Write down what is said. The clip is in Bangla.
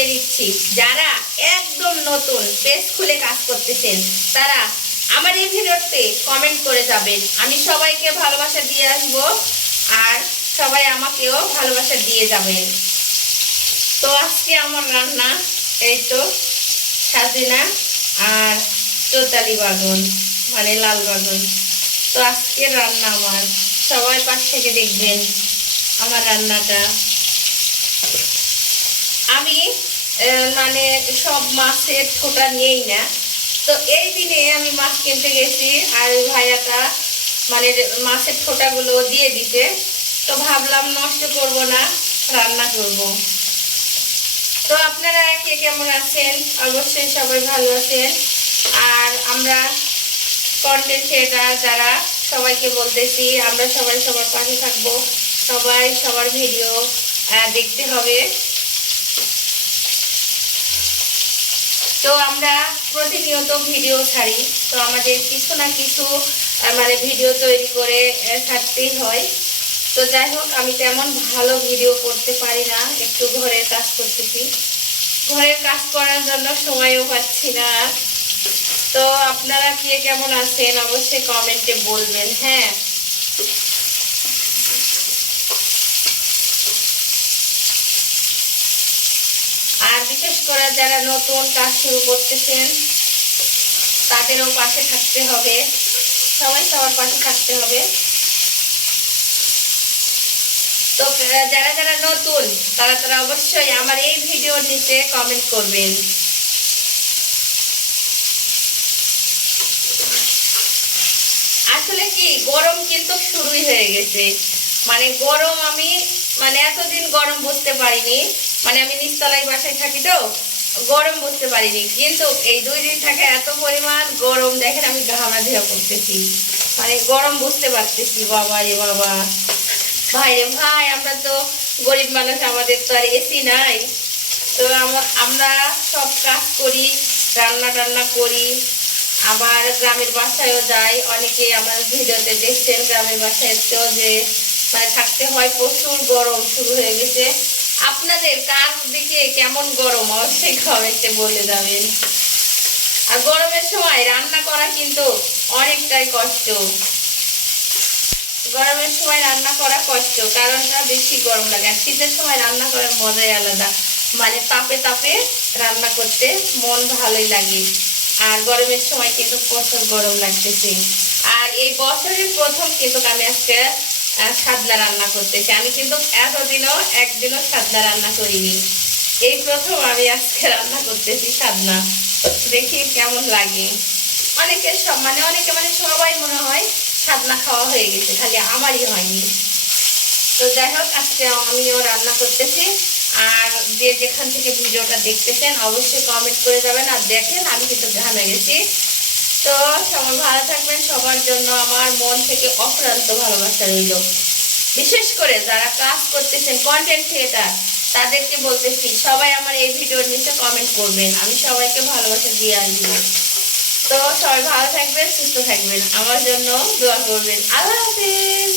বলে দিচ্ছি, যারা একদম নতুন পেজ খুলে কাজ করতেছেন তারা আমার এই ভিডিওতে কমেন্ট করে যাবেন। আমি সবাইকে ভালোবাসা দিয়ে আসব আর সবাই আমাকেও ভালোবাসা দিয়ে যাবেন। তো আজকে আমার রান্না এই তো সাজিনা আর চৌতালি বাগান মানে লাল বাগান। তো আজকে রান্না আমার, সবাই পাশ থেকে দেখবেন আমার রান্নাটা। আমি মানে সব মাছের ঠোঁটা নিয়েই না, তো এই দিনে আমি মাছ কিনতে গেছি আর ওই ভাইয়াটা মানে মাছের ঠোঁটাগুলো দিয়ে দিতে, তো ভাবলাম নষ্ট করব না, রান্না করব। তো আপনারা কে কেমন আছেন? অবশ্যই সবাই ভালো আছেন। আর আমরা কন্টেন্ট ক্রিয়েটার যারা সবাইকে বলতেছি, আমরা সবাই সবার পাশে থাকবো, সবাই সবার ভিডিও দেখতে হবে। তো আমরা প্রতিনিয়ত ভিডিও ছাড়ি, তো আমাদের কিছু না কিছু মানে ভিডিও তৈরি করে ছাড়তেই হয়। তো যাই হোক, আমি তেমন ভালো ভিডিও করতে পারি না, একটু ঘরের কাজ করতেছি, ঘরের কাজ করার জন্য সময়ও পাচ্ছি না। তো আপনারা কে কেমন আছেন অবশ্যই কমেন্টে বলবেন। হ্যাঁ, আর বিশেষ করে যারা নতুন কাজ শুরু করতেছেন তাদেরও পাশে থাকতে হবে, সবাই সবার পাশে থাকতে হবে। তো যারা যারা নতুন তারা তারা অবশ্যই আমার এই ভিডিওর নিচে কমেন্ট করবেন। আসলে কি, গরম কিন্তু শুরুই হয়ে গেছে, মানে গরম আমি মানে এতদিন গরম বুঝতে পারিনি, মানে আমি নিচতলায় বাসায় থাকি তো গরম বুঝতে পারিনি, কিন্তু এই 2 দিন থেকে এত পরিমাণ গরম দেখেন আমি ঘামাঝিয়া করতেছি, মানে গরম বুঝতে পারতেছি। বাবা রে বাবা, ভাই রে ভাই, আমরা তো গরিব মানুষ, আমাদের তো আর এসি নাই। তো আমরা সব কাজ করি, রান্না টান্না করি, আবার গ্রামের বাসায়ও যাই। অনেকে আমার ভিডিওতে দেখছেন গ্রামের বাসায়তেও যে মানে থাকতে হয়, প্রচুর গরম শুরু হয়ে গেছে। আপনাদের কার দিকে কেমন গরম অবশ্যই কমেন্টে বলে যাবেন। আর গরমের সময় রান্না করা কিন্তু অনেকটাই কষ্ট, গরমের সময় রান্না করা কষ্ট, কারণটা বেশি গরম লাগে। আর শীতের সময় রান্না করার মজাই আলাদা, মানে তাপে তাপে রান্না করতে মন ভালোই লাগে। আর গরমের সময় কিন্তু প্রচুর গরম লাগতেছে। আর এই বছরের প্রথম কিন্তু আমি আজকে সাদলা রান্না করতেছি। আমি কিন্তু এতদিনও একদিনও সাদলা রান্না করিনি, এই প্রথম আমি আজকে রান্না করতেছি সাদনা। দেখি কেমন লাগে। অনেকে মানে সবাই মনে হয় সাদনা খাওয়া হয়ে গেছে, খালি আমারই হয়নি। তো যাই হোক, আজকে আমিও রান্না করতেছি। আর যে যেখান থেকে ভিডিওটা দেখতেছেন অবশ্যই কমেন্ট করে যাবেন। আর দেখেন আমি কিন্তু ঘামে গেছি। তো সবাই ভালো থাকবেন, সবার জন্য আমার মন থেকে অক্লান্ত ভালোবাসা রইল। বিশেষ করে যারা কাজ করতেছেন কন্টেন্ট ক্রিয়েটার তাদেরকে বলতেছি, সবাই আমার এই ভিডিওর নিচে কমেন্ট করবেন, আমি সবাইকে ভালোবাসা দিয়ে আসবো। তো সবাই ভালো থাকবেন, সুস্থ থাকবেন, আমার জন্য দোয়া করবেন। আল্লাহ হাফেজ।